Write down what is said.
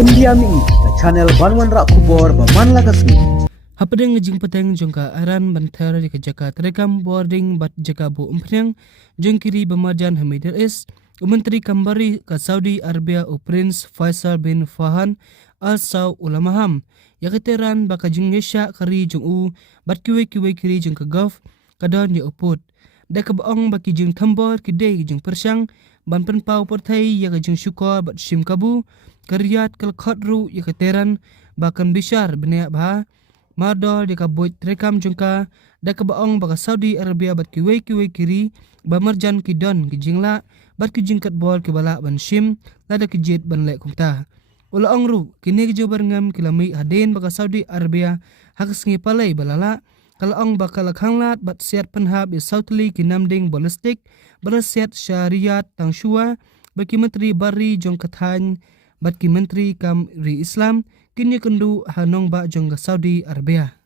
India mi the channel Banwan Rak Kubor Baman Lagasmi. Hapadeng jing peteng jongka aran bantar di kejaka terekam boarding bat jaka bu umpreng jengkiri bemajan Hamidir Is Menteri Kambari ke Saudi Arabia Prince Faisal bin Fahan Al Saud Ulamaham yakiteran baka jeng Yesha kari jeng u bat kiwe kiri jeng ke Gulf kadon ya uput da ke baong baki jeng tambor kidei jeng Persiang ban penpau pertai ya ke jeng syukor bat shim kabu karyat kal khadru yakiteran bakan bishar benia bah Mardol di kabut rekam jengka da ke baong baka Saudi Arabia bat kiwe kiri bamarjan kidon kijingla bat kijingkat bol ke balak ban shim lada kijit ban lek kumta ula ongru kini kejobar ngam kilami haden baka Saudi Arabia hakas ngi palai balala kalau ong baka lakhanglat bat siat penhab di Sautli kinamding ballistik bersiat syariat tang shua baki menteri bari jong kathan bat ki menteri kam ri Islam kini kendu hanong ba jong Saudi Arabia.